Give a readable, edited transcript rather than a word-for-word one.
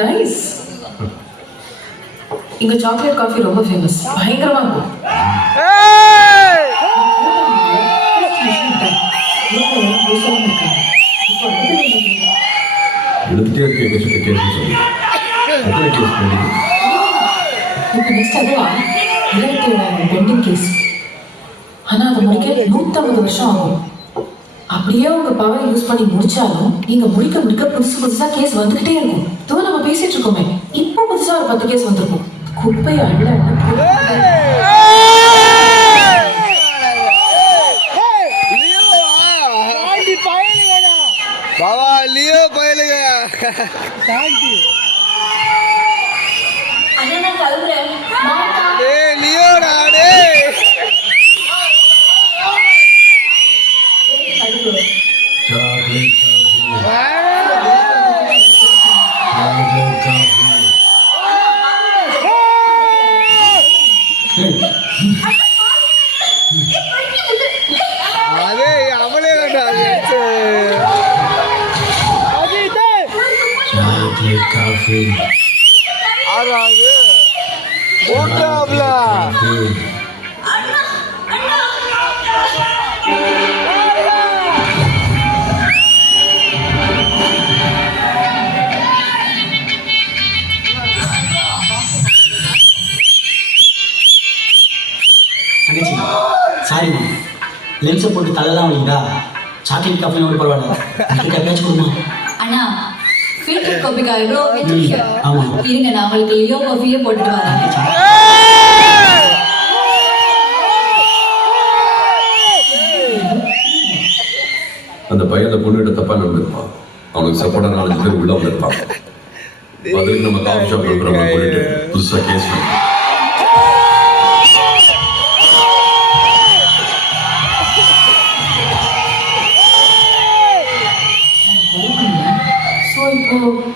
Nice. இங்க chocolate coffee ரொம்ப famous, பயங்கரமா இருக்கும். Pending case. ஆனா அதை முடிக்க 150 வருஷம் ஆகும். அப்படியே உங்க பவர் யூஸ் பண்ணி முடிச்சாலும் நீங்க முடிக்க புதுசா கேஸ் வந்துகிட்டே இருக்கும். தோ நம்ம பேசிட்டு இருக்கோமே, இப்போ புதுசா ஒரு 10 கேஸ் வந்திருக்கும். குப்பையை அள்ள बाबा लियो पहले लियो ना अरे हमने काफी अरे ओटाबला சாரி லென்ஸ போட்டு தலையெல்லாம் வலிக்குதா? சாக்லேட் காஃபி கூட பரவாயில்ல, பேச்சு கொடுமா. அண்ணா ஃபில்டர் காஃபிக்கா இவ்வளோ ஆமா இருங்க, நான் உங்களுக்கு லியோ காஃபியே போட்டுட்டு வரேன். அந்த பையன் அந்த பொண்ணுகிட்ட தப்பா நடந்திருப்பான். அவனுக்கு சப்போர்ட்டா 4 பேர் உள்ள வந்திருப்பான். அதுக்கு நம்ம காஃபி ஷாப் இருக்கிறவங்க போயிட்டு புதுசா கேஸ் இப்போ